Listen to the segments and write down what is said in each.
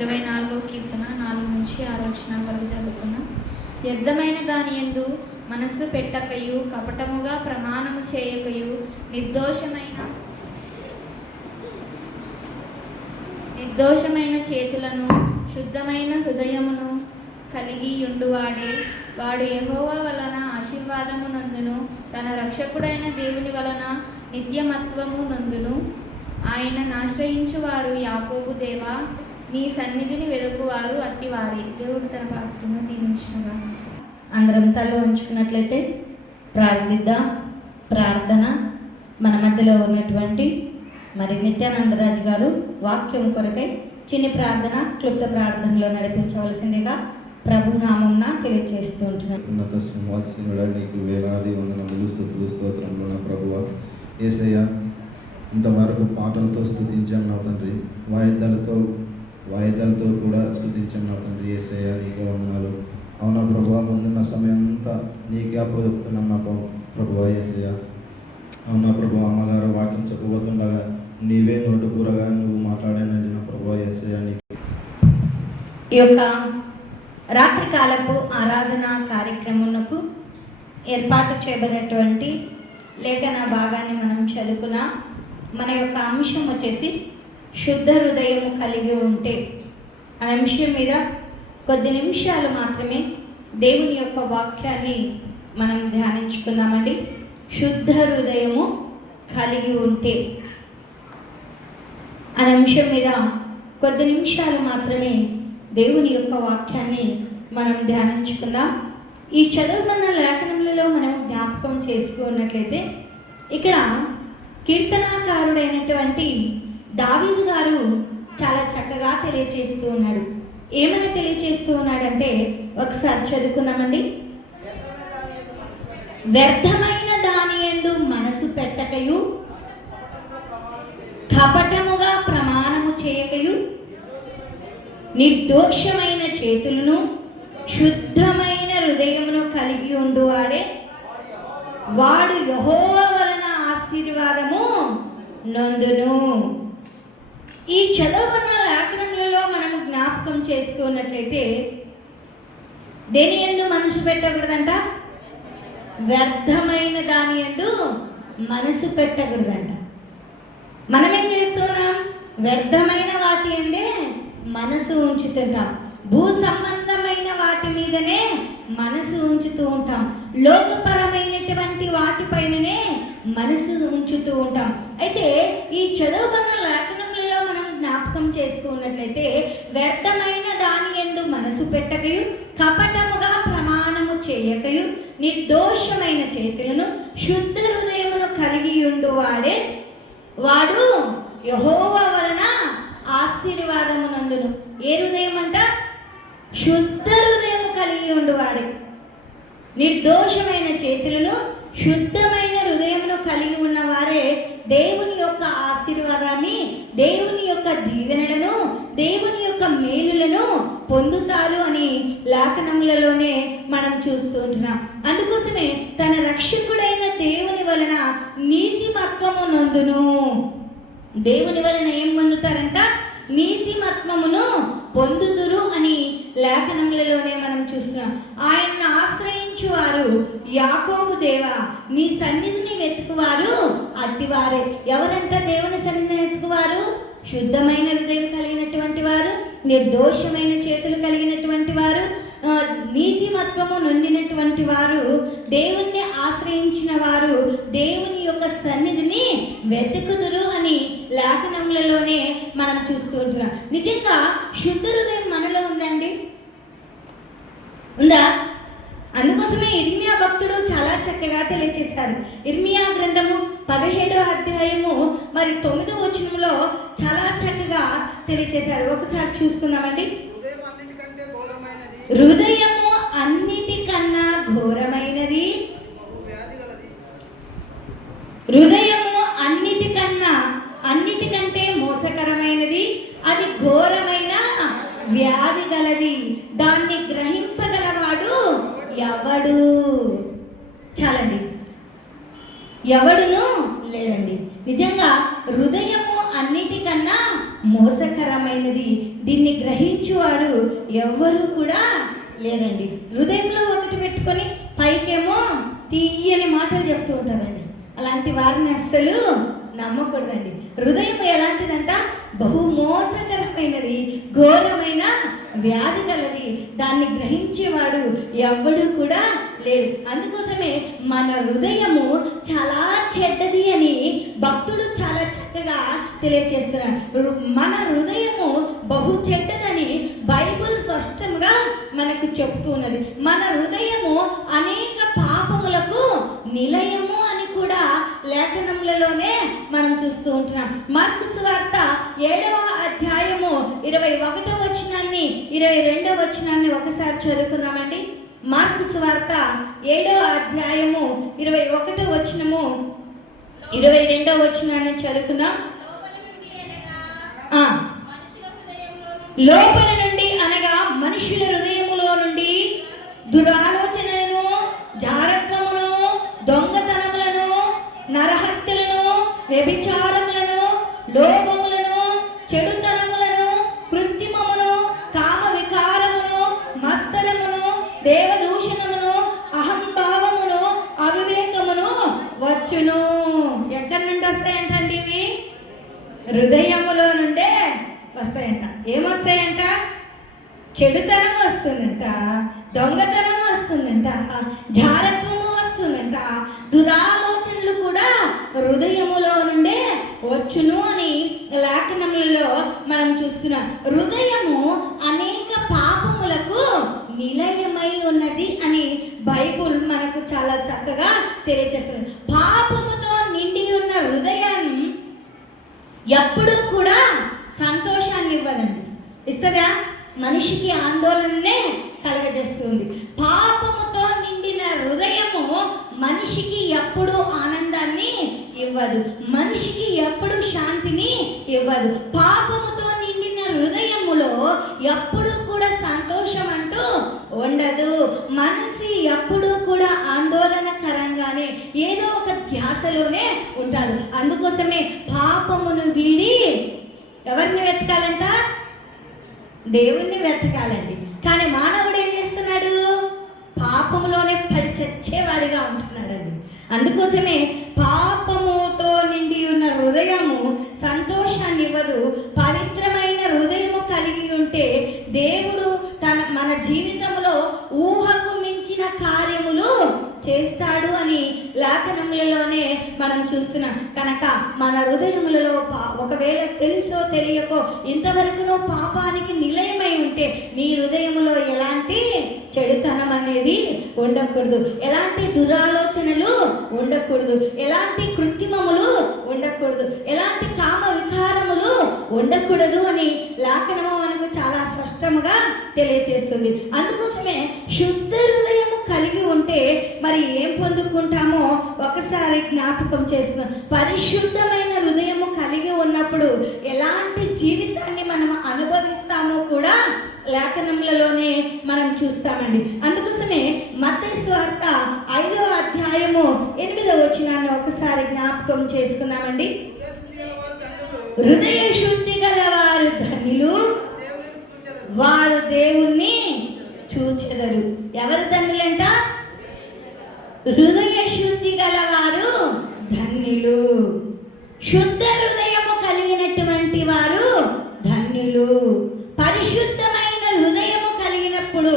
24వ కీర్తన 4 నుంచి 6 వచనాల వరకు చదువుకున్నాం. వ్యర్థమైన దాని యందు మనస్సు పెట్టకయు, కపటముగా ప్రమాణము చేయకయు, నిర్దోషమైన చేతులను శుద్ధమైన హృదయమును కలిగి యుండువాడే వాడు యెహోవా వలన ఆశీర్వాదము నందును, తన రక్షకుడైన దేవుని వలన నిత్యమత్వము నందును. ఆయనను ఆశ్రయించువారు యాకోబు దేవా, నీ సన్నిధిని వెదుకువారు అట్టివారే. దేవుడు తన వాక్యమును దీవించునుగా. అందరం తల ఉంచుకున్నట్లయితే ప్రార్థిద్దాం. ప్రార్థన మన మధ్యలో ఉన్నటువంటి నిత్యానందరాజు గారు వాక్యం కొరకై చిన్ని ప్రార్థన, క్లుప్త ప్రార్థనలో నడిపించవలసిందిగా ప్రభు నామమున తెలియజేస్తూ ఉంటున్నాను. ఉన్నత సింహాసనుడా, నీకు వేలాది వందనములు, స్తుతులు, స్తోత్రములు నా ప్రభువా. యేసయ్య, ఇంతవరకు పాటలతో స్తుతించాను నా తండ్రి, వాయిద్యాలతో కూడా స్తుతించాను నా తండ్రి. యేసయ్య, నీకు వందనాలు. అవునా ప్రభువా, ముందున్న సమయం అంతా నీకే అప్పచెప్తున్నాను నా ప్రభువా. యేసయ్య, అవునా ప్రభువా, అమ్మగారు వాక్యం చెప్పబోతుండగా నీవే నోటు పూరగా నువ్వు మాట్లాడానండి నా ప్రభువా. యేసయ్య, నీకు ఈ యొక్క రాత్రికాలపు ఆరాధన కార్యక్రమంకు ఏర్పాటు చేయబడినటువంటి లేఖన భాగాన్ని మనం చదువుకున్నాం. మన యొక్క అంశం వచ్చేసి శుద్ధ హృదయము కలిగి ఉంటే అనే అంశం మీద కొద్ది నిమిషాలు మాత్రమే దేవుని యొక్క వాక్యాన్ని మనం ధ్యానించుకుందామండి. శుద్ధ హృదయము కలిగి ఉంటే అనే అంశం మీద కొద్ది నిమిషాలు మాత్రమే దేవుని యొక్క వాక్యాన్ని మనం ధ్యానించుకుందాం. ఈ చదువుకున్న లేఖనములలో మనం జ్ఞాపకం చేసుకున్నట్లయితే ఇక్కడ కీర్తనాకారుడైనటువంటి దావీదు గారు చాలా చక్కగా తెలియచేస్తూ ఉన్నాడు. ఏమని తెలియచేస్తూ ఉన్నాడంటే ఒకసారి చదువుకుందామండి. వ్యర్థమైన దాని యందు మనసు పెట్టకయు, కపటముగా ప్రమాణము చేయకయు, నిర్దోషమైన చేతులను శుద్ధమైన హృదయమును కలిగి ఉండువాడే వాడు యెహోవా వలన ఆశీర్వాదము నందును. ఈ చదువుకున్న లేఖనములలో మనం జ్ఞాపకం చేసుకున్నట్లయితే దేని యందు మనసు పెట్టకూడదంట? వ్యర్థమైన దాని యందు మనసు పెట్టకూడదంట. మనం ఏం చేస్తున్నాం? వ్యర్థమైన వాటి యందే మనసు ఉంచుతుంటాం. భూ సంబంధమైన వాటి మీదనే మనసు ఉంచుతూ ఉంటాం. లోకపరమైనటువంటి వాటిపైననే మనసు ఉంచుతూ ఉంటాం. అయితే ఈ చదువుకున్న లేఖనములలో మనం జ్ఞాపకం చేసుకున్నట్లయితే వ్యర్థమైన దాని యందు మనసు పెట్టకయు, కపటముగా ప్రమాణము చేయకయు, నిర్దోషమైన చేతులను శుద్ధ హృదయమును కలిగి ఉండువాడే వాడు యెహోవా వలన ఆశీర్వాదము నందును. ఏ హృదయం అంట? శుద్ధ హృదయం కలిగి ఉండువాడే. నిర్దోషమైన చేతులను శుద్ధమైన హృదయమును కలిగి ఉన్నవారే దేవుని యొక్క ఆశీర్వాదాన్ని, దేవుని యొక్క దీవెనలను, దేవుని యొక్క మేలులను పొందుతారు అని లేఖనములలోనే మనం చూస్తూ ఉంటున్నాం. అందుకోసమే తన రక్షకుడైన దేవుని వలన నీతిమత్వము నందును. దేవుని వలన ఏం పొందుతారంట? నీతిమత్వమును పొందుదురు అని లేఖనములలోనే మనం చూస్తున్నాం. ఆయన్ని ఆశ్రయించువారు యాకోబు దేవా, నీ సన్నిధిని వెతుకువారు అట్టివారే. ఎవరంట దేవుని సన్నిధిని వెతుకువారు? శుద్ధమైన హృదయం కలిగినటువంటి వారు, నిర్దోషమైన చేతులు కలిగినటువంటి వారు, నీతిమత్వము నొందినటువంటి వారు, దేవుణ్ణి ఆశ్రయించిన వారు దేవుని యొక్క సన్నిధిని వెతుకుదురు అని లేఖనములలోనే మనం చూస్తూ ఉంటున్నాం. నిజంగా శుద్ధ హృదయం మనలో ఉందండి? ఉందా? అందుకోసమే ఇర్మియా భక్తుడు చాలా చక్కగా తెలియజేశారు. ఇర్మియా గ్రంథము 17వ అధ్యాయము 9వ వచనంలో చాలా చక్కగా తెలియజేశారు. ఒకసారి చూసుకుందామండి. హృదయము అన్నిటికన్నా ఘోరమైనది, హృదయము అన్నిటికంటే మోసకరమైనది, అది ఘోరమైన వ్యాధి గలది, దాన్ని గ్రహింపగలవాడు ఎవడు? చాలండి, ఎవడును లేడండి. నిజంగా హృదయము అన్నిటికన్నా మోసకరమైనది, దీన్ని గ్రహించేవాడు ఎవ్వరూ కూడా లేరండి. హృదయంలో ఒకటి పెట్టుకొని పైకేమో తీయని మాటలు చెప్తూ ఉంటారండి. అలాంటి వారిని అస్సలు నమ్మకూడదండి. హృదయం ఎలాంటిదంట? బహు మోసకరమైనది, ఘోరమైన వ్యాధి కలది. దాన్ని గ్రహించేవాడు ఎవ్వడు కూడా లేడు. అందుకోసమే మన హృదయము చాలా చెడ్డది అని భక్తుడు చాలా చక్కగా తెలియజేస్తున్నారు. మన హృదయము బహు చెడ్డదని బైబిల్ స్పష్టంగా మనకు చెప్తూ ఉన్నది. మన హృదయము అనేక పాపములకు నిలయము అని కూడా లేఖనములలోనే మనం చూస్తూ ఉంటున్నాం. మార్కు సువార్త 7వ అధ్యాయము 21వ వచనాన్ని 22వ వచనాన్ని ఒకసారి చదువుకుందామండి. మార్కు సువార్త 7వ అధ్యాయము 21వ వచనము 22వ వచనాన్ని చదువుకుందాం. లోపల నుండి అనగా మనుషుల హృదయములో నుండి దురాలోచనలను, జారత్వమును, దొంగతనములను, నరహత్యలను, వ్యభిచారములను, లోభములను, చెడుతనములను, కృత్రిమమును, కామ వికారమును, మత్తరమును, దేవదూషణమును, అహంభావమును, అవివేకమును వచ్చును. ఎక్కడి నుండి వస్తాయంటండి ఇవి? హృదయములో నుండే వస్తాయంట. ఏమొస్తాయంట? చెడుతనం వస్తుందంట, దొంగతనం వస్తుందంట, జారత్వము వస్తుందంట, దురాలోచనలు కూడా హృదయములో నుండే వచ్చును అని లేఖనములలో మనం చూస్తున్నాం. హృదయము అనేక పాపములకు నిలయమై ఉన్నది అని బైబుల్ మనకు చాలా చక్కగా తెలియజేస్తుంది. పాపముతో నిండి ఉన్న హృదయం ఎప్పుడూ కూడా సంతోషాన్ని ఇవ్వదండి. ఇస్తుందా? మనిషికి ఆందోళననే కలగజేస్తుంది. పాపముతో నిండిన హృదయము మనిషికి ఎప్పుడూ ఆనందాన్ని ఇవ్వదు, మనిషికి ఎప్పుడు శాంతిని ఇవ్వదు. పాపముతో నిండిన హృదయములో ఎప్పుడు కూడా సంతోషం అంటూ ఉండదు. మనసు ఎప్పుడూ కూడా ఆందోళనకరంగానే ఏదో ఒక ధ్యాసలోనే ఉంటాడు. అందుకోసమే పాపమును వీడి ఎవరిని వెతకాలంట? దేవుణ్ణి వెతకాలండి. కానీ మానవుడు ఏం చేస్తున్నాడు? పాపములోనే పడి చచ్చేవాడిగా ఉంటున్నాడండి. అందుకోసమే పాపముతో నిండి ఉన్న హృదయము సంతోషాన్ని ఇవ్వదు. పవిత్రమైన హృదయము కలిగి ఉంటే దేవుడు మన జీవితంలో ఊహకు మించిన కార్యములు చేస్తాడు అని లేఖనములలోనే మనం చూస్తున్నాం. కనుక మన హృదయములలో ఒకవేళ తెలుసో తెలియకో ఇంతవరకునో పాపానికి నిలయమై ఉంటే నీ హృదయములో ఎలాంటి చెడుతనం అనేది ఉండకూడదు, ఎలాంటి దురాలోచనలు ఉండకూడదు, ఎలాంటి కృత్రిమములు ఉండకూడదు, ఎలాంటి కామ వికారములు ఉండకూడదు అని లేఖనము మనకు చాలా స్పష్టంగా తెలియజేస్తుంది. అందుకోసమే శుద్ధ హృదయము కలిగి ఉంటే మరి ఏం పొందుకుంటామో ఒకసారి జ్ఞాపకం చేసుకున్నాం. పరిశుద్ధమైన హృదయము కలిగి ఉన్నప్పుడు ఎలాంటి జీవితాన్ని మనం అనుభవిస్తామో కూడా లేఖనములలోనే మనం చూస్తామండి. అందుకోసమే మత్తయి సువార్త 5వ అధ్యాయము 8వ వచనాన్ని ఒకసారి జ్ఞాపకం చేసుకున్నామండి. హృదయ శుద్ధి గలవారు ధన్యులు, వారు దేవుణ్ణి చూచెదరు. ఎవరు ధన్యులంట? హృదయ శుద్ధి గలవారు ధన్యులు. శుద్ధ హృదయము కలిగినటువంటి వారు ధన్యులు. పరిశుద్ధమైన హృదయము కలిగినప్పుడు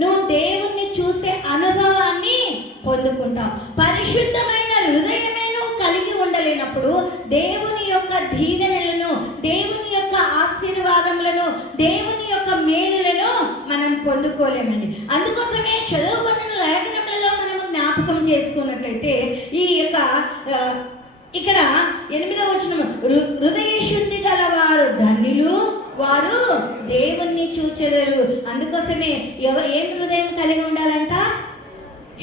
నువ్వు దేవుణ్ణి చూసే అనుభవాన్ని పొందుకుంటావు. పరిశుద్ధమైన హృదయమే నువ్వు కలిగి ఉండలేనప్పుడు దేవుని యొక్క దీవెనలను, దేవుని యొక్క ఆశీర్వాదములను, దేవుని యొక్క మేలులను మనం పొందుకోలేమండి. అందుకోసమే చదువుకున్న లేఖనములలో మనము జ్ఞాపకం చేసుకున్నట్లయితే ఈ యొక్క ఇక్కడ 8వ వచనం, హృదయ శుద్ధి గలవారు ధన్యులు, వారు దేవుణ్ణి చూచెదరు. అందుకోసమే ఏం హృదయం కలిగి ఉండాలంట?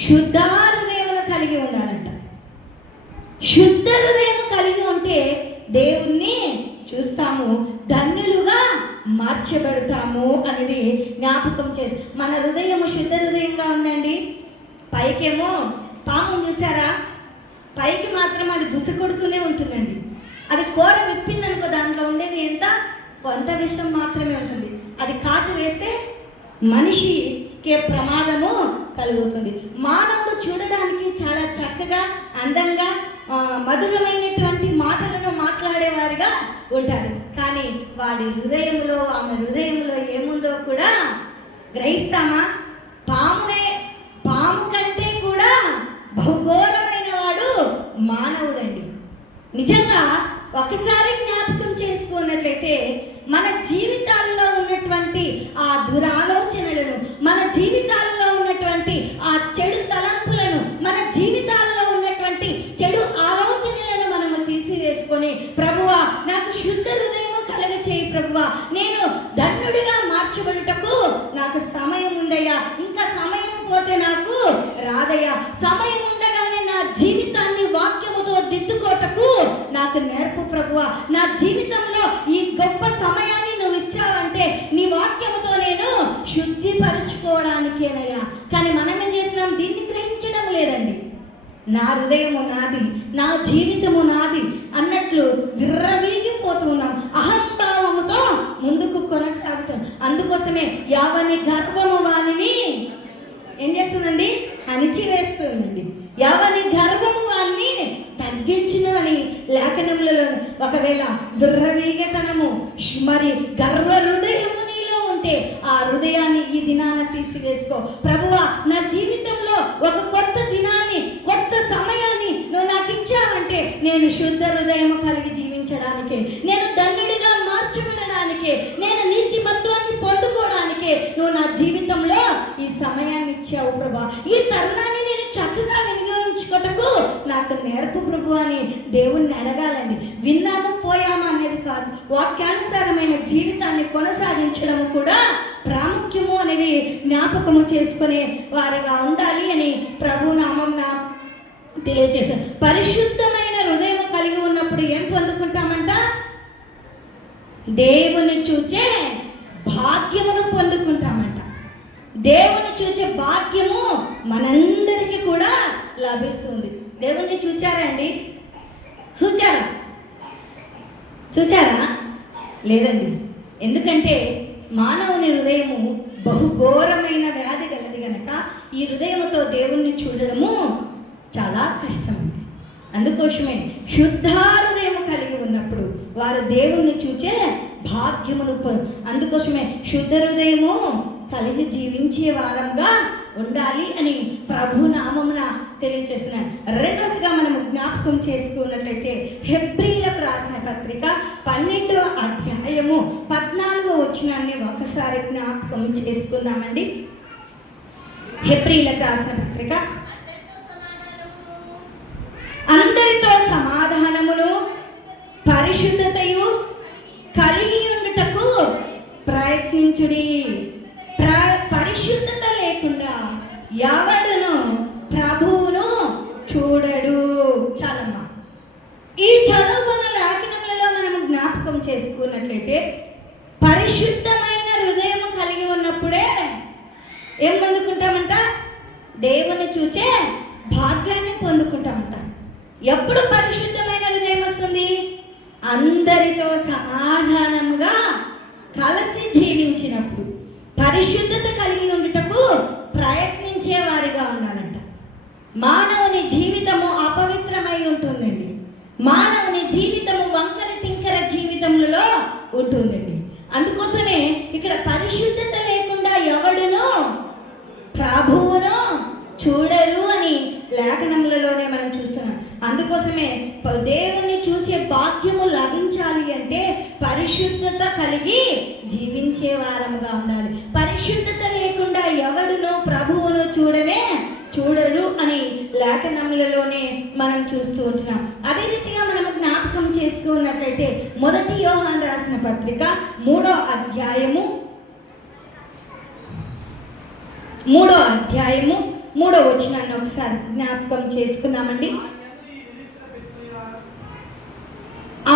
శుద్ధ హృదయమును కలిగి ఉండాలంట. శుద్ధ హృదయం కలిగి ఉంటే దేవుణ్ణి చూస్తాము, ధన్యులుగా మార్చబడతాము అనేది జ్ఞాపకం చే. మన హృదయము శుద్ధ హృదయంగా ఉందండి. పైకేమో పాము చూసారా? పైకి మాత్రం అది బుసకొడుతూనే ఉంటుందండి. అది కూర విప్పిందనుకో దాంట్లో ఉండేది ఎంత? కొంత విషం మాత్రమే ఉంటుంది. అది కాటు మనిషికి ప్రమాదము కలుగుతుంది. మానవుడు చూడడానికి చాలా చక్కగా, అందంగా, మధురమైనటువంటి మాటలను మాట్లాడేవారుగా ఉంటారు. కానీ వాడి హృదయంలో, ఆమె హృదయంలో ఏముందో కూడా గ్రహిస్తామా? పాము కంటే కూడా బహుఘోరమైన వాడు మానవుడండి. నిజంగా ఒకసారి జ్ఞాపకం చేసుకున్నట్లయితే మన జీవితాల్లో ఉన్నటువంటి ఆ దురాలోచనలను, మన జీవితాల్లో ఉన్నటువంటి ఆ చెడు తలంపులను, మన జీవితాల్లో ఉన్నటువంటి చెడు ఆలోచనలను మనము తీసివేసుకొని, ప్రభువా నాకు శుద్ధ హృదయము కలగచేయి ప్రభువా, నేను ధన్యుడిగా మార్చబడుటకు నాకు సమయం ఉందయ్యా, ఇంకా సమయం పోతే నాకు రాదయ్యా, సమయం ఉండగానే నా జీవితాన్ని వాక్యముతో దిద్దుకోటకు నాకు నేర్పు ప్రభువా, నా జీవితంలో ఈ గొప్ప సమయాన్ని నువ్వు ఇచ్చావంటే నీ వాక్యముతో నేను శుద్ధిపరుచుకోవడానికేనయ్యా. కానీ మనం ఏం చేస్తున్నాం? దీన్ని గ్రహించడం లేదండి. నా హృదయము నాది, నా జీవితము నాది అన్నట్లు విర్రవీగిపోతూ ఉన్నాం. అహంభావముతో ముందుకు కొనసాగుతాం. అందుకోసమే యావని గర్వము వారిని ఏం చేస్తుందండి? అణిచివేస్తుందండి. యావని గర్వము వారిని తగ్గించును అని లేఖనములలో. ఒకవేళ విర్రవీగతనము మరి గర్వ హృదయము నీలో ఉంటే ఆ హృదయాన్ని ఈ దినాన తీసివేసుకో. ప్రభువా, నా జీవితంలో ఒక కొత్త దినాన్ని, కొత్త సమయాన్ని నువ్వు నాకు ఇచ్చావంటే నేను శుద్ధ హృదయము కలిగి జీవించడానికే, నేను ధన్యుడిగా మార్చబడడానికే, నేను నీతిమత్వాన్ని పొందుకోవడానికే నువ్వు నా జీవితంలో ఈ సమయాన్ని ఇచ్చావు ప్రభా. ఈ తరుణాన్ని నేను చక్కగా వినియోగించుకోటకు నాకు నేర్పు ప్రభు అని దేవుణ్ణి అడగాలండి. విన్నాము పోయాము అనేది కాదు, వాక్యానుసారమైన జీవితాన్ని కొనసాగించడం కూడా ప్రాముఖ్యము అనేది జ్ఞాపకము చేసుకునే వారిగా ఉండాలి అని ప్రభు నామమున తెలియజేశారు. పరిశుద్ధమైన హృదయం కలిగి ఉన్నప్పుడు ఏం పొందుకుంటామంట? దేవుని చూచే భాగ్యమును పొందుకుంటామంట. దేవుని చూచే భాగ్యము మనందరికీ కూడా లభిస్తుంది. దేవుణ్ణి చూచారా అండి? చూచారా? లేదండి. ఎందుకంటే మానవుని హృదయము బహుఘోరమైన వ్యాధి గలది గనక ఈ హృదయముతో దేవుణ్ణి చూడడము చాలా కష్టం. అందుకోసమే శుద్ధ హృదయము కలిగి ఉన్నప్పుడు వారు దేవుణ్ణి చూచే భాగ్యమును అందుకోసమే శుద్ధ హృదయము కలిగి జీవించే వారంగా ఉండాలి అని ప్రభు నామమున తెలియజేస్తున్నారు. రెండవదిగా మనము జ్ఞాపకం చేసుకున్నట్లయితే హెబ్రీలకు రాసిన పత్రిక 12వ అధ్యాయము 14వ వచనాన్ని ఒకసారి జ్ఞాపకం చేసుకుందామండి. హెబ్రీలకు రాసిన పత్రిక, అందరితో సమాధానమును పరిశుద్ధతయు కలిగి ఉండుటకు ప్రయత్నించుడి. పరిశుద్ధత లేకుండా ఎవడును ప్రభువును చూడడు. చాలమ్మా. ఈ చదువుకున్న లేఖనములలో మనము జ్ఞాపకం చేసుకున్నట్లయితే పరిశుద్ధమైన హృదయం కలిగి ఉన్నప్పుడే ఏం పొందుకుంటామంట? దేవుని చూచే భాగ్యాన్ని పొందుకుంటామంట. ఎప్పుడు పరిశుద్ధమైన హృదయం వస్తుంది? అందరితో సమాధానముగా కలిసి జీవించినప్పుడు, పరిశుద్ధత కలిగి ఉండుటకు ప్రయత్నించే వారిగా ఉండాలంట. మానవుని జీవితము అపవిత్రమై ఉంటుందండి. మానవుని జీవితము వంకర టింకర జీవితంలో ఉంటుందండి. అందుకోసమే ఇక్కడ పరిశుద్ధత లేకుండా ఎవడును ప్రభువును చూడరు అని లేఖనములలోనే మనం చూస్తున్నాం. అందుకోసమే దేవుణ్ణి చూసే భాగ్యము లభించాలి అంటే పరిశుద్ధత కలిగి జీవించే వారముగా ఉండాలి. పరిశుద్ధత లేకుండా ఎవడును ప్రభువును చూడరు అని లేఖనములలోనే మనం చూస్తూ ఉంటున్నాం. అదే రీతిగా మనము జ్ఞాపకం చేసుకున్నట్లయితే 1 యోహాను రాసిన పత్రిక 3వ అధ్యాయము 3వ వచనాన్ని ఒకసారి జ్ఞాపకం చేసుకుందామండి.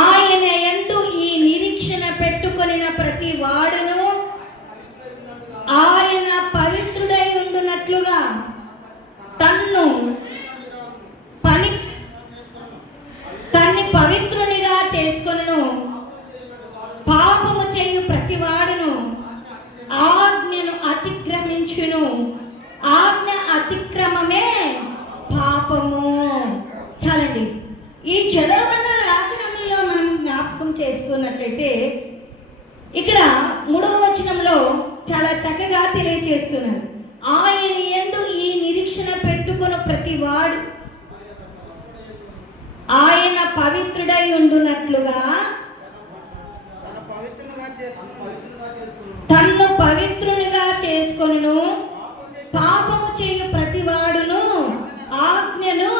ఆయన యందు ఈ నిరీక్షణ పెట్టుకొనిన ప్రతి వాడును ఆయన పవిత్రుడై ఉండునట్లుగా తన్ని పవిత్రునిగా చేసుకొనును. పాపము చేయు ప్రతి వాడును ఆజ్ఞను అతి 3వ వచనంలో చాలా చక్కగా తెలియజేస్తున్నారు. ఆయన యందు ఈ నిరీక్షణ పెట్టుకొను ప్రతివాడు ఆయన పవిత్రుడై ఉండునట్లుగా తన్ను పవిత్రునిగా చేసుకొనును. పాపము చేయు ప్రతివాడును ఆజ్ఞను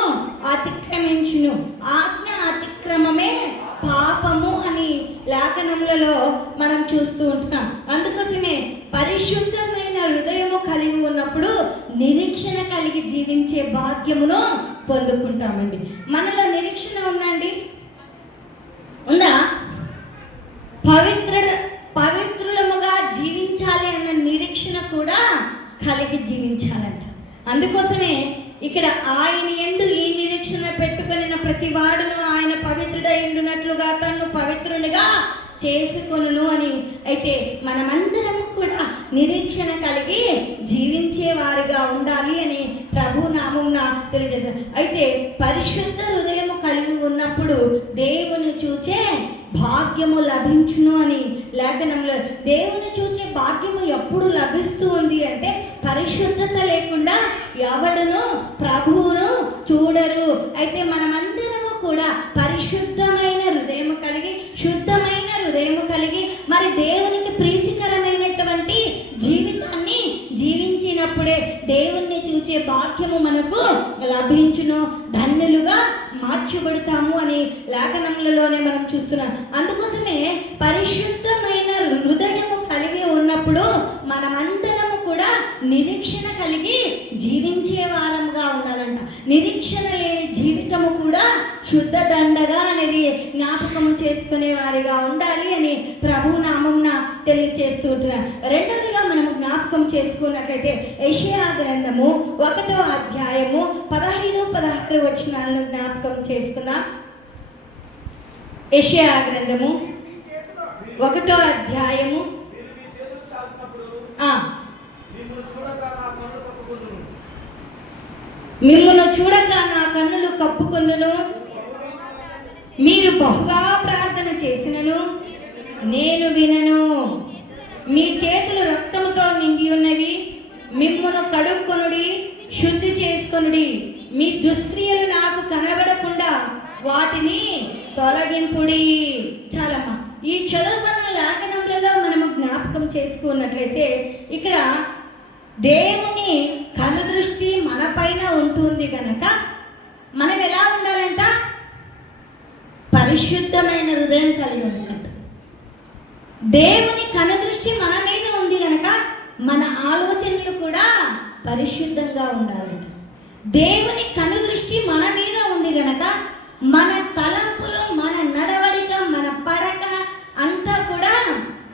అతిక్రమించును. ఆజ్ఞ అతిక్రమమే పాపము అని లేఖనములలో మనం చూస్తూ ఉంటున్నాం. అందుకోసమే పరిశుద్ధమైన హృదయము కలిగి ఉన్నప్పుడు నిరీక్షణ కలిగి జీవించే భాగ్యమును పొందుకుంటామండి. మనలో నిరీక్షణ ఉందండి, ఉందా? పవిత్రులముగా జీవించాలి అన్న నిరీక్షణ కూడా కలిగి జీవించాలంట. అందుకోసమే ఇక్కడ ఆయన యందు ఈ నిరీక్షణ పెట్టుకొనిన ప్రతి వాడును ఆయన పవిత్రుడై ఉండునట్లుగా తన్ను పవిత్రునిగా చేసుకొనును అని. అయితే మనమందరము కూడా నిరీక్షణ కలిగి జీవించే వారిగా ఉండాలి అని ప్రభు నామమున తెలియజేశారు. అయితే పరిశుద్ధ హృదయము కలిగి ఉన్నప్పుడు దేవుని చూచే భాగ్యము లభించును అని లేఖనంలో. దేవుని చూచే భాగ్యము ఎప్పుడు లభిస్తూ ఉంది అంటే పరిశుద్ధత లేకుండా ఎవడును ప్రభువును చూడరు. అయితే మనమందరము కూడా పరిశుద్ధమైన హృదయము కలిగి, శుద్ధమైన హృదయము కలిగి, మరి దేవునికి ప్రీతికరమైనటువంటి జీవితాన్ని జీవించినప్పుడే దేవుణ్ణి చూచే భాగ్యము మనకు లభించును, ధన్యులుగా మార్చబడతాము అని లేఖనములలోనే మనం చూస్తున్నాం. అందుకోసమే పరిశుద్ధమైన హృదయము కలిగి ఉన్నప్పుడు మనమందరము కూడా నిరీక్షణ కలిగి జీవించే వారముగా ఉండాలంట. నిరీక్షణ లేని జీవితము కూడా శుద్ధ దండగా అనేది జ్ఞాపకము చేసుకునే వారిగా ఉండాలి అని ప్రభు నామమున తెలియజేస్తూ ఉంటున్నాను. రెండవదిగా మనము జ్ఞాపకం చేసుకున్నట్లయితే యెషయా గ్రంథము 1వ అధ్యాయము 15-16 వచనాలను జ్ఞాపకం చేసుకున్నాం. యెషయా గ్రంథము 1వ అధ్యాయము మిమ్మును చూడక నా కన్నులు కప్పుకొందును. మీరు బహుగా ప్రార్థన చేసినను నేను వినను. మీ చేతులు రక్తముతో నిండి ఉన్నవి. మిమ్మును కడుక్కొనుడి, శుద్ధి చేసుకొనుడి. మీ దుష్క్రియలు నాకు కనబడకుండా వాటిని తొలగింపుడి. చాలమ్మా. ఈ చదువుకున్న లేఖనములలో మనము జ్ఞాపకం చేసుకున్నట్లయితే ఇక్కడ దేవుని కనుదృష్టి మన పైన ఉంటుంది కనుక మనం ఎలా ఉండాలంట? పరిశుద్ధమైన హృదయం కలిగి ఉండాలంట. దేవుని కనుదృష్టి మన మీద ఉంది కనుక మన ఆలోచనలు కూడా పరిశుద్ధంగా ఉండాలంట. దేవుని కనుదృష్టి మన మీద ఉంది కనుక మన తలంపులు, మన నడవడిక, మన పడక అంతా కూడా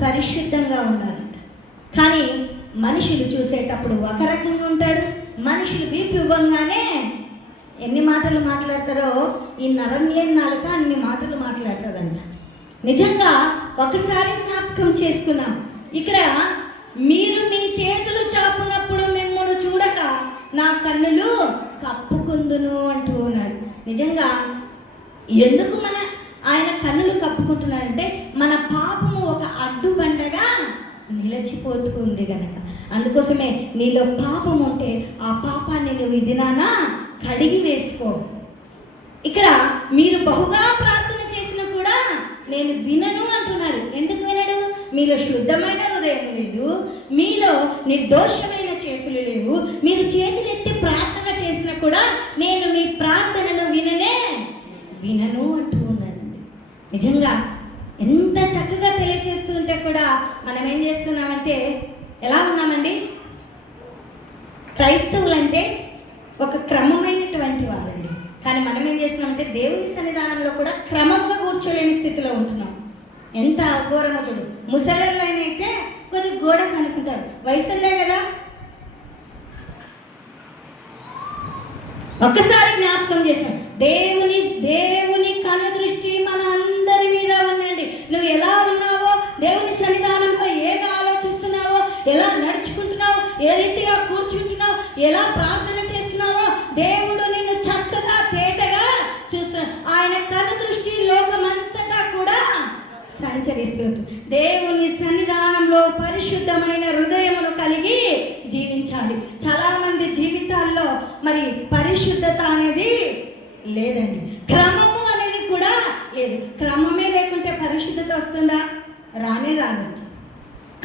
పరిశుద్ధంగా ఉండాలంట. కానీ మనుషులు చూసేటప్పుడు ఒక రకంగా ఉంటాడు. మనుషులు బీపీ ఇవ్వంగానే ఎన్ని మాటలు మాట్లాడతారో ఈ నరం లేని నాలుక అన్ని మాటలు మాట్లాడతారంట. నిజంగా ఒకసారి జ్ఞాపకం చేసుకున్నాం. ఇక్కడ మీరు మీ చేతులు చాపునప్పుడు మిమ్మల్ని చూడక నా కన్నులు కప్పుకుందును అంటూ ఉన్నాడు. నిజంగా ఎందుకు ఆయన కన్నులు కప్పుకుంటున్నాడంటే మన పాపము ఒక అడ్డుబండగా నిలిచిపోతూ ఉంది కనుక. అందుకోసమే నీలో పాపం ఉంటే ఆ పాపాన్ని నువ్వు ఈ దినాన కడిగి వేసుకో. ఇక్కడ మీరు బహుగా ప్రార్థన చేసినా కూడా నేను వినను అంటున్నాడు. ఎందుకు వినడు? మీలో శుద్ధమైన హృదయం లేదు, మీలో నిర్దోషమైన చేతులు లేవు. మీరు చేతులు ఎత్తి ప్రార్థన చేసినా కూడా నేను మీ ప్రార్థనను వినను అంటూ ఉన్నానండి. నిజంగా ఎంత చక్కగా తెలియచేస్తుంటే కూడా మనం ఏం చేస్తున్నామంటే ఎలా ఉన్నామండి? క్రైస్తవులంటే ఒక క్రమమైనటువంటి వారండి. కానీ మనం ఏం చేస్తున్నామంటే దేవుని సన్నిధానంలో కూడా క్రమంగా కూర్చోలేని స్థితిలో ఉంటున్నాం. ఎంత ఘోరమో చూడు. ముసలిళ్ళైతే కొద్ది గోడ కనుక్కుంటారు, వయసులే కదా. ఒక్కసారి జ్ఞాపకం చేస్తాం, దేవుని కనుదృష్టి మన అందరి మీద ఉందండి. నువ్వు ఎలా ఉన్నావో, దేవుని సన్నిధానంలో ఏమి ఆలోచిస్తున్నావో, ఎలా నడుచుకుంటున్నావు, ఏ రీతిగా కూర్చుంటున్నావు, ఎలా ప్రార్థన చేస్తున్నావో దేవుడు నిన్ను చక్కగా తేటగా చూస్తున్నాడు. ఆయన కనుదృష్టి లోకమంతటా కూడా సంచరిస్తూ ఉంటుంది. దేవుని సన్నిధానం స్థానంలో పరిశుద్ధమైన హృదయమును కలిగి జీవించాలి. చాలామంది జీవితాల్లో మరి పరిశుద్ధత అనేది లేదండి, క్రమము అనేది కూడా లేదు. క్రమమే లేకుంటే పరిశుద్ధత వస్తుందా? రానే రాదండి.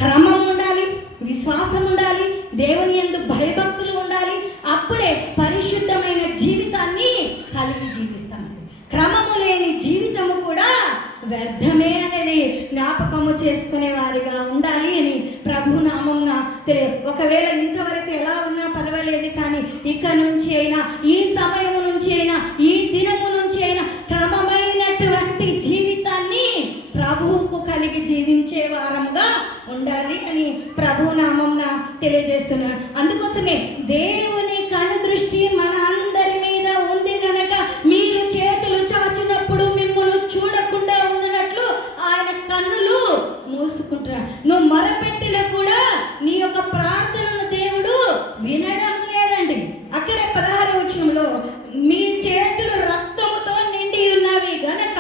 క్రమం ఉండాలి, విశ్వాసం ఉండాలి, దేవుని యందు భయభక్తులు ఉండాలి. అప్పుడే పరిశుద్ధమైన జీవితాన్ని కలిగి జీవిస్తామండి. క్రమము లేని జీవితము కూడా వ్యర్థమే అనేది జ్ఞాపకము చేసుకునే వారిగా ఉండాలి అని ప్రభు నామమున ఒకవేళ ఇంతవరకు ఎలా ఉన్నా పర్వాలేదు, కానీ ఇక నుంచి అయినా, ఈ సమయము నుంచి అయినా, ఈ దినము నుంచి అయినా క్రమమైనటువంటి జీవితాన్ని ప్రభువుకు కలిగి జీవించే వారముగా ఉండాలి అని ప్రభు నామమున తెలియజేస్తున్నాను. అందుకోసమే దేవుని కనుదృష్టి మన అందరి మీద ఉంది గనక మీరు చేతులు చాచినప్పుడు మిమ్మల్ని చూడకుండా ఉన్నట్లు ఆయన కన్నులు మూసుకుంటున్నాడు. నువ్వు మొరపెట్టినా కూడా నీ యొక్క ప్రార్థనను దేవుడు వినడం లేదండి. అక్కడే 16వ వచనంలో మీ చేతులు రక్తముతో నిండి ఉన్నవి గనక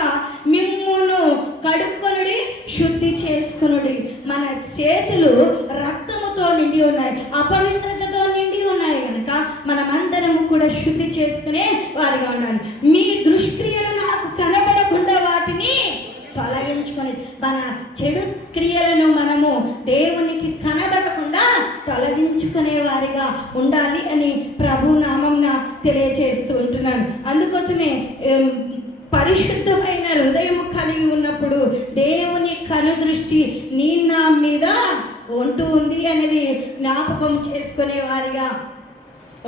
మిమ్మును కడుక్కొనుడి, శుద్ధి చేసుకొనుడి. మన చేతులు రక్తముతో నిండి ఉన్నాయి, అపవిత్రతతో నిండి ఉన్నాయి కనుక మనమందరము కూడా శుద్ధి చేసుకునే వారిగా ఉండాలి. మీ దుష్క్రియలు నాకు కనబడకుండా వాటిని తొలగించుకొని, మన చెడు క్రియలను మనము దేవునికి కనబడకుండా తొలగించుకునే వారిగా ఉండాలి అని ప్రభు నామమున తెలియజేస్తూ ఉంటున్నాను. అందుకోసమే పరిశుద్ధమైన హృదయము కలిగి ఉన్నప్పుడు దేవుని కనుదృష్టి నీ నా మీద ఉంటుంది అనేది జ్ఞాపకం చేసుకునే వారిగా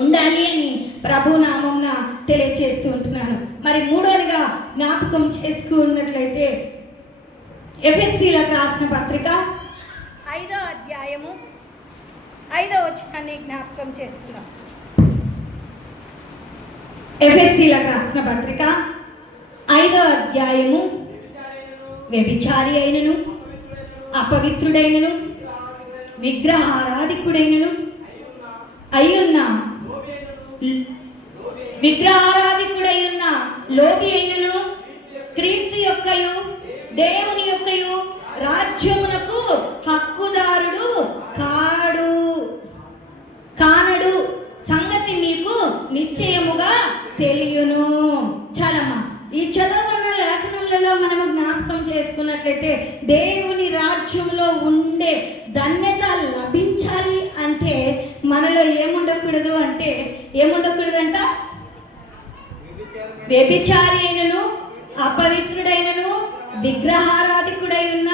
ఉండాలి అని ప్రభు నామమున తెలియజేస్తూ ఉంటున్నాను. మరి మూడోదిగా జ్ఞాపకం చేసుకున్నట్లయితే ఎఫెసీలకు రాసిన పత్రిక 5వ అధ్యాయము 5వ వచనాన్ని జ్ఞాపకం చేసుకుందాం. ఎఫెసీలకు రాసిన పత్రిక 5వ అధ్యాయము వ్యభిచారి అయినను, అపవిత్రుడైనను, విగ్రహారాధికుడైనను అయ్యున్న, విగ్రహారాధికుడైన లోబి అయినను క్రీస్తు యొక్కయు దేవుని యొక్కయు రాజ్యమునకు హక్కుదారుడు కానడు సంగతి మీకు నిశ్చయముగా తెలియను. చాలమ్మా, ఈ చదువుకున్న లేఖనములలో మనము జ్ఞాపకం చేసుకున్నట్లయితే దేవుని రాజ్యంలో ఉండే ధన్యత లభించాలి అంటే మనలో ఏముండకూడదు అంటే ఏముండకూడదంట? వ్యభిచారి అయినను, అపవిత్రుడైనను, విగ్రహారాధికుడై ఉన్న,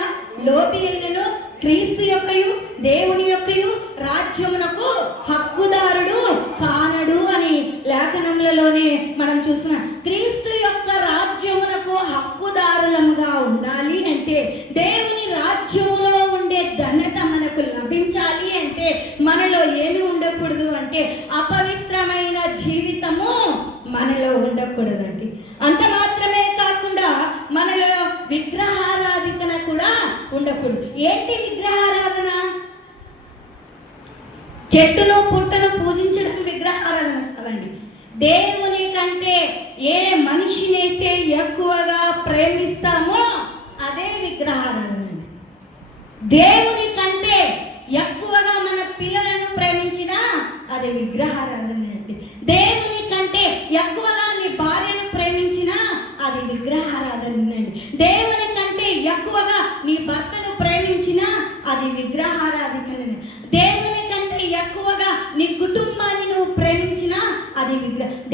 లోబి అయినను క్రీస్తు యొక్కయు దేవుని యొక్కయు రాజ్యమునకు హక్కుదారుడు కానడు అని లేఖనములలోనే మనం చూస్తున్నాం. క్రీస్తు యొక్క రాజ్యమునకు హక్కుదారులంగా ఉండాలి అంటే, దేవుని రాజ్యములో ఉండే ధన్యత మనకు లభించాలి అంటే మనలో ఏమి ఉండకూడదు అంటే అపవిత్రమైన జీవితము మనలో ఉండకూడదండి. అంత మాత్రమే కాకుండా మనలో విగ్రహారాధన కూడా ఉండకూడదు. ఏంటి విగ్రహారాధన? చెట్టును పుట్టను పూజించడం విగ్రహారాధన కాదండి. దేవుని కంటే ఏ మనిషినైతే ఎక్కువగా ప్రేమిస్తామో అదే విగ్రహారాధన అండి. దేవుని కంటే ఎక్కువగా మన పిల్లలను ప్రేమించినా అది విగ్రహారాధన అండి. దేవుని కంటే ఎక్కువగా నీ భార్యను ప్రేమించినా అది విగ్రహారాధన అండి. దేవుని కంటే ఎక్కువగా నీ భర్తను ప్రేమించినా అది విగ్రహారాధన. దేవుని కంటే ఎక్కువగా నీ కుటుంబాన్ని నువ్వు ప్రేమించినా అది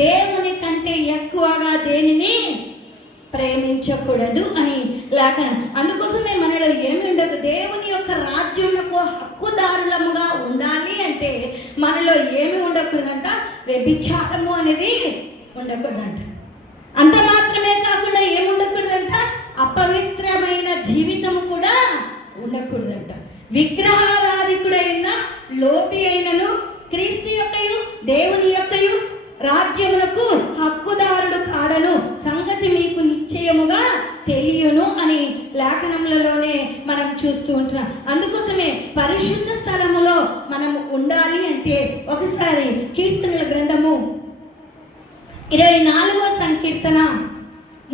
దేవుని కంటే ఎక్కువగా దేనిని ప్రేమించకూడదు అని లేఖన. అందుకోసమే మనలో ఏమి ఉండదు, దేవుని యొక్క రాజ్యమునకు హక్కుదారులముగా ఉండాలి అంటే మనలో ఏమి ఉండకూడదంట? వ్యభిచారము అనేది ఉండకూడదంట. అంత మాత్రమే కాకుండా ఏముండకూడదంట? అపవిత్రమైన జీవితము కూడా ఉండకూడదంట. విగ్రహారాధికుడైన లోబి అయినను క్రీస్తు యొక్కయు దేవుని యొక్కయు రాజ్యములకు హక్కుదారుడు కాడను సంగతి మీకు నిశ్చయముగా తెలియను అని లేఖనములలోనే మనం చూస్తూ ఉంటున్నాం. అందుకోసమే పరిశుద్ధ స్థలములో మనము ఉండాలి అంటే ఒకసారి కీర్తనల గ్రంథము 24వ సంకీర్తన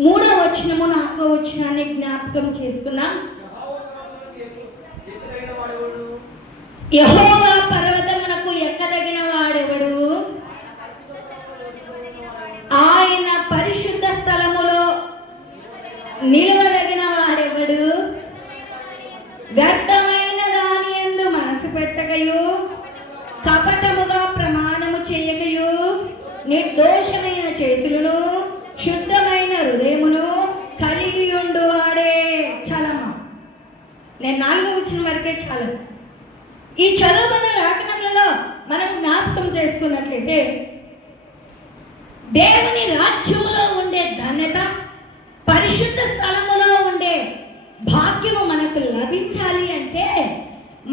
3వ వచనము 4వ వచనాన్ని జ్ఞాపకం చేసుకుందాం. యెహోవా పర్వతమునకు ఎక్కదగిన వాడెవడు? ఆయన పరిశుద్ధ స్థలములో నిలవదగిన వాడెవడు? వ్యర్థమైన దాని యందు మనసు పెట్టకయు, కపటముగా ప్రమాణము చేయకయు, నిర్దోషమైన చేతులను శుద్ధమైన హృదయమును కలిగి ఉండువాడే. చాలమ్మా, నేను 4వ వచనం వరకే చాలు. ఈ చదువుకున్న లేఖనములలో మనం జ్ఞాపకం చేసుకున్నట్లయితే దేవుని రాజ్యములో ఉండే ధన్యత, పరిశుద్ధ స్థలములో ఉండే భాగ్యము మనకు లభించాలి అంటే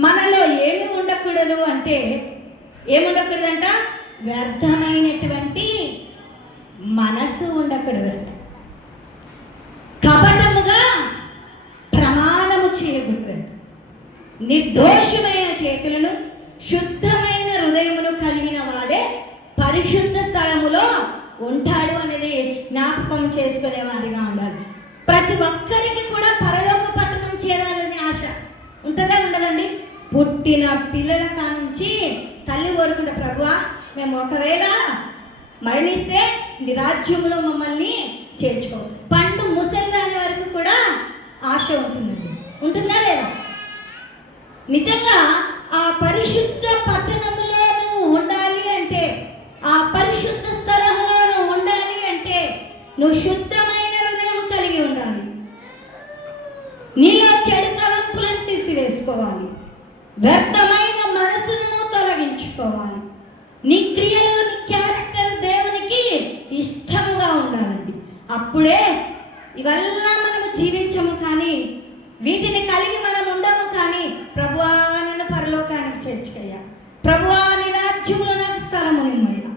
మనలో ఏమి ఉండకూడదు అంటే ఏముండకూడదంట? వ్యర్థమైనటువంటి మనసు ఉండకూడదంట. కపటముగా ప్రమాణము చేయకూడదంట. నిర్దోషమైన చేతులను శుద్ధమైన హృదయమును కలిగిన వాడే పరిశుద్ధ స్థలములో ఉంటాడు అనేది జ్ఞాపకం చేసుకునే వారిగా ఉండాలి. ప్రతి ఒక్కరికి కూడా పరలోక పట్టణం చేరాలని ఆశ ఉంటుందా ఉండదండి? పుట్టిన పిల్లల కానుంచి తల్లి కోరుకుంటే, ప్రభువా మేము ఒకవేళ మరణిస్తే నీ రాజ్యంలో మమ్మల్ని చేర్చుకో. పండు ముసలిదాని వరకు కూడా ఆశ ఉంటుందండి. ఉంటుందా లేదా? నిజంగా ఆ పరిశుద్ధ పట్టణంలో నువ్వు ఉండాలి అంటే, ఆ పరిశుద్ధ స్థలంలో నువ్వు ఉండాలి అంటే నువ్వు శుద్ధమైన హృదయం కలిగి ఉండాలి. నీలో చెడు తలంపులను తీసివేసుకోవాలి. వ్యర్థమైన మనసును తొలగించుకోవాలి. నీ క్రియలు, నీ క్యారెక్టర్ దేవునికి ఇష్టంగా ఉండాలండి. అప్పుడే ఇవల్లా మనము జీవించము, కానీ వీటిని కలిగి మనం ఉండము. కానీ ప్రభువా నన్ను పరలోకానికి చేర్చుకయ్యా, ప్రభువా నీ రాజ్యములో నాకు స్థలము నిమ్మయ్యా.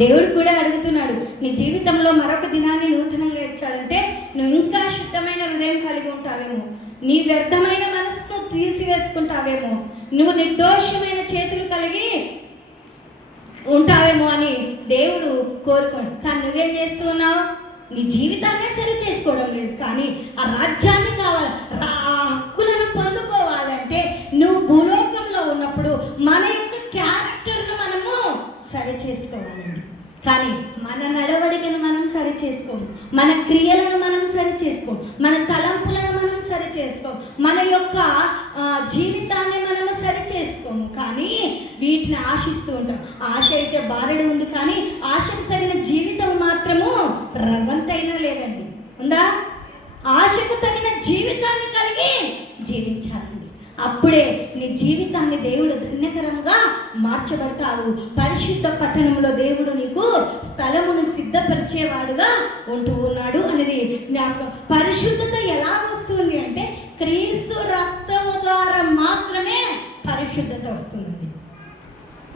దేవుడు కూడా అడుగుతున్నాడు, నీ జీవితంలో మరొక దినాన్ని నూతనంగా ఇచ్చాడంటే నువ్వు ఇంకా శుద్ధమైన హృదయం కలిగి ఉంటావేమో, నీ వ్యర్థమైన మనసును తీసివేసుకుంటావేమో, నువ్వు నిర్దోషమైన చేతులు కలిగి ఉంటావేమో అని దేవుడు కోరుకోడు. కానీ నువ్వేం చేస్తూ ఉన్నావు? నీ జీవితాన్నే సరి చేసుకోవడం లేదు, కానీ ఆ రాజ్యాన్ని కావాలి, ఆ హక్కులను పొందుకోవాలంటే నువ్వు భూలోకంలో ఉన్నప్పుడు మన యొక్క క్యారెక్టర్ను మనము సరి చేసుకోవాలండి. కానీ మన నడవడికను మనం సరి చేసుకోము, మన క్రియలను మనం సరి చేసుకోము, మన తలంపులను మనం సరి చేసుకోము, మన యొక్క జీవితాన్ని మనము సరి చేసుకోము. కానీ వీటిని ఆశిస్తూ ఉంటాం. ఆశ అయితే బారెడు ఉంది, కానీ ఆశకు తగిన జీవితం మాత్రము రవ్వంతైనా లేదండి. ఉందా? ఆశకు తగిన జీవితాన్ని కలిగి జీవించాలండి. అప్పుడే నీ జీవితాన్ని దేవుడు ధన్యకరముగా మార్చబడతావు. పరిశుద్ధ పట్టణంలో దేవుడు నీకు స్థలమును సిద్ధపరిచేవాడుగా ఉంటూ ఉన్నాడు అనేది జ్ఞాపకం. పరిశుద్ధత ఎలా వస్తుంది అంటే క్రీస్తు రక్తము ద్వారా మాత్రమే పరిశుద్ధత వస్తుందండి.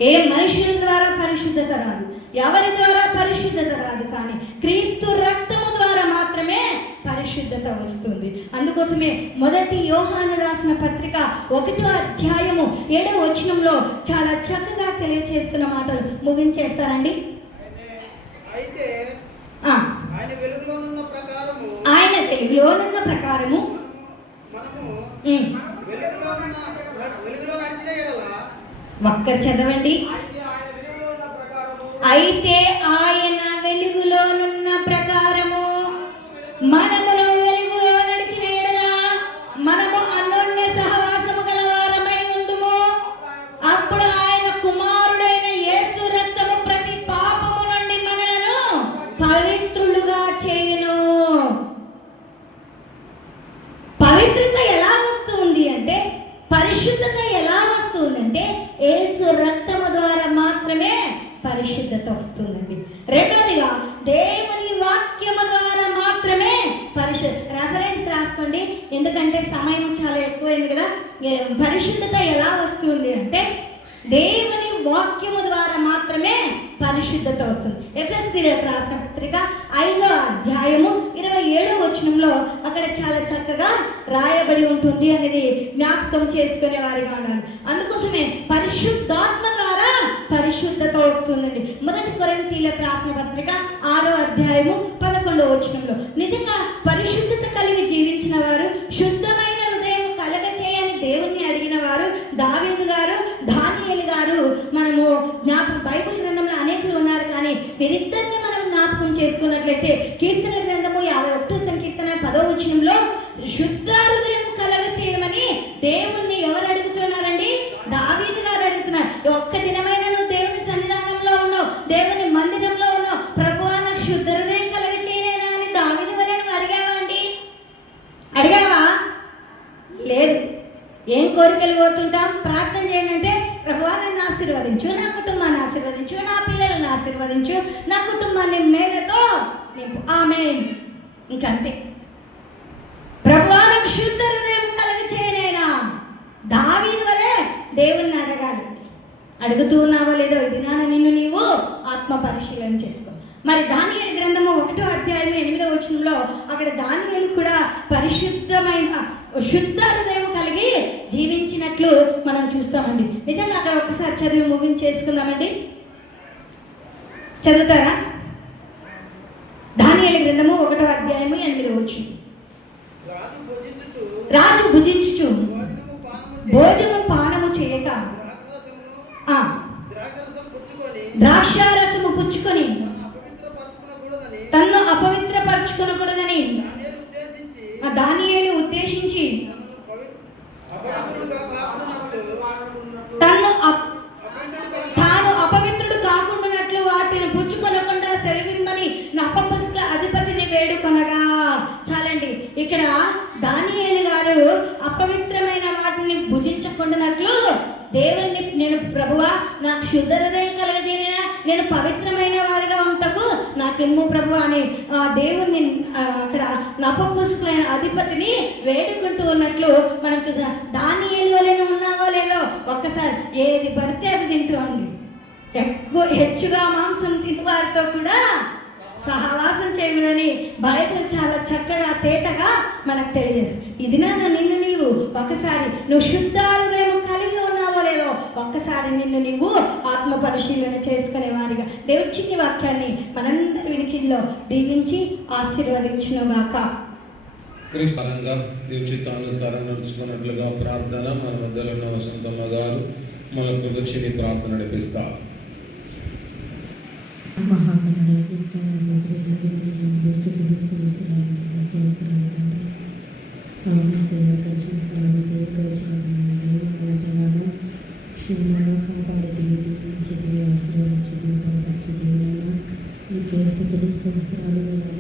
ఏ మనుషుల ద్వారా పరిశుద్ధత రాదు, ఎవరి ద్వారా పరిశుద్ధత రాదు, కానీ క్రీస్తు రక్తము ద్వారా మాత్రమే పరిశుద్ధత వస్తుంది. అందుకోసమే 1 యోహాను రాసిన పత్రిక 1వ అధ్యాయము 7వ వచనంలో చాలా చక్కగా తెలియచేస్తున్న మాటలు ముగించేస్తారండి. ఆయన వెలుగులోనున్న ప్రకారము ఒక్కరు చదవండి. అయితే ఆయన వెలుగులోనున్న ప్రకారము మనమును వెలుగులో నడిచిన యెడల మనము అన్యోన్య సహవాసము గలవారమై ఉందుము. అప్పుడు ఆయన కుమారుడైన యేసు రక్తము ప్రతి పాపము నుండి మనలను పవిత్రులుగా చేయును. పవిత్రత ఎలా వస్తుంది అంటే, పరిశుద్ధత ఎలా వస్తుందంటే యేసు రక్తము ద్వారా మాత్రమే పరిశుద్ధత వస్తుందండి. రెండోదిగా దేవుని వాక్యము ద్వారా మాత్రమే రెఫరెన్స్ రాసుకోండి, ఎందుకంటే సమయం చాలా ఎక్కువైంది కదా. పరిశుద్ధత ఎలా వస్తుంది అంటే దేవుని వాక్యము ద్వారా మాత్రమే పరిశుద్ధత వస్తుంది. ఎఫెసీయులకు రాసిన పత్రిక 5వ అధ్యాయము 27వ వచనంలో అక్కడ చాలా చక్కగా రాయబడి ఉంటుంది అనేది జ్ఞాపకం చేసుకునే వారిగా ఉండాలి. అందుకోసమే పరిశుద్ధాత్మ ద్వారా పరిశుద్ధత వస్తుందండి. 1 కొరింథీయులకు రాసిన పత్రిక 6వ అధ్యాయము 11వ వచనంలో నిజంగా పరిశుద్ధత కలిగి జీవించిన వారు, శుద్ధమైన హృదయం కలగచేయని దేవుణ్ణి అడిగిన వారు దావీదు గారు, దానియేలు గారు మనము బైబిల్ గ్రంథంలో అనేకులు ఉన్నారు, కానీ వీరిద్దరిని మనం జ్ఞాపకం చేసుకున్నట్లయితే కీర్తనల గ్రంథము 51వ సంకీర్తన 10వ వచనంలో శుద్ధ హృదయం కలగ చేయమని దేవుణ్ణి ఎవరు అడుగుతున్నారండి? దావీదు గారు అడుగుతున్నారు. ఒక్క దినమైన నువ్వు దేవుని సన్నిధానంలో ఉన్నావు, దేవుని మందిరంలో ఉన్నావు, ప్రభువా నాకు శుద్ధ హృదయం కలగ చేయలేనా అని దావీదు వలె నువ్వు అడిగావా అండి? అడిగావా? లేదు. ఏం కోరికలు కోరుతుంటాం? ప్రార్థన చేయండి అంటే ప్రభువా నన్ను ఆశీర్వదించు, నా కుటుంబాన్ని ఆశీర్వదించు, నా పిల్లలను ఆశీర్వదించు, నా కుటుంబాన్ని మేలతో నింపు. ఆమేన్. ఇంకంతే. ప్రభువా నాకు శుద్ధ హృదయం కలగ చేయనేనా? దావీదు వలె దేవుణ్ణి అడగాలి. అడుగుతూ ఉన్నావో లేదో ఇది నాన్న నిన్ను నీవు ఆత్మ పరిశీలన చేసుకో. మరి దానియేలు గ్రంథము 1వ అధ్యాయం 8వ వచనంలో అక్కడ దానియేలు కూడా పరిశుద్ధమైన శుద్ధ హృదయం కలిగి జీవించినట్లు మనం చూస్తామండి. నిజంగా అక్కడ ఒకసారి చదివి ముగించేసుకుందామండి. చదువుతారా? దానియేలు గ్రంథము 1వ అధ్యాయము 8వ వచనం. రాజు భుజించుచు భోజనం పానము చేయక ద్రాక్షారసము పుచ్చుకొని తన్ను అపవిత్రపరచుకొనకూడదని దానియేలు ఉద్దేశించి తాను అపవిత్రుడు కాకుండానట్లు వాటిని పుచ్చుకొనకుండా సెలవిమ్మని నపంసకుల అధిపతిని వేడుకొనగా. చాలండి. ఇక్కడ దానియేలు గారు అపవిత్రమైన వాటిని భుజించకుండానట్లు దేవుణ్ణి, నేను ప్రభువా నాకు శుద్ధ హృదయం కలగజేయనా, నేను పవిత్రమైన వారిగా ఉంటకు నాకెమ్ము ప్రభు అని దేవుణ్ణి అక్కడ నపంసకులైన అధిపతిని వేడుకుంటూ ఉన్నట్లు మనం చూసాం. దానియేలు వలె ఉన్నావో లేదో ఒక్కసారి ఏది పడితే అది తింటూ అండి. హెచ్చుగా మాంసం తిని వారితో కూడా సహవాసం చేయమని బైబిల్ చాలా చక్కగా తేటగా మనకు తెలియజేస్తుంది. ఇది నాన్న నిన్ను నీవు ఒకసారి నువ్వు శుద్ధ హృదయం కలిగి ఉన్నావో లేదో ఒక్కసారి నిన్ను నీవు ఆత్మ పరిశీలన చేసుకునే వారిగా దేవుడి చిన్ని వాక్యాన్ని మనందరి వినికిడిలో దీవించి ఆశీర్వదించునుగాక. క్రీస్తుపరంగా దేవుని చిత్తానుసారం నడుచుకున్నట్లుగా ప్రార్థన మన మధ్యలో ఉన్న వసంతమ్మ గారు మన కృతజ్ఞని ప్రార్థన నడిపిస్తారు. స్థుతులు సంవత్సరాలు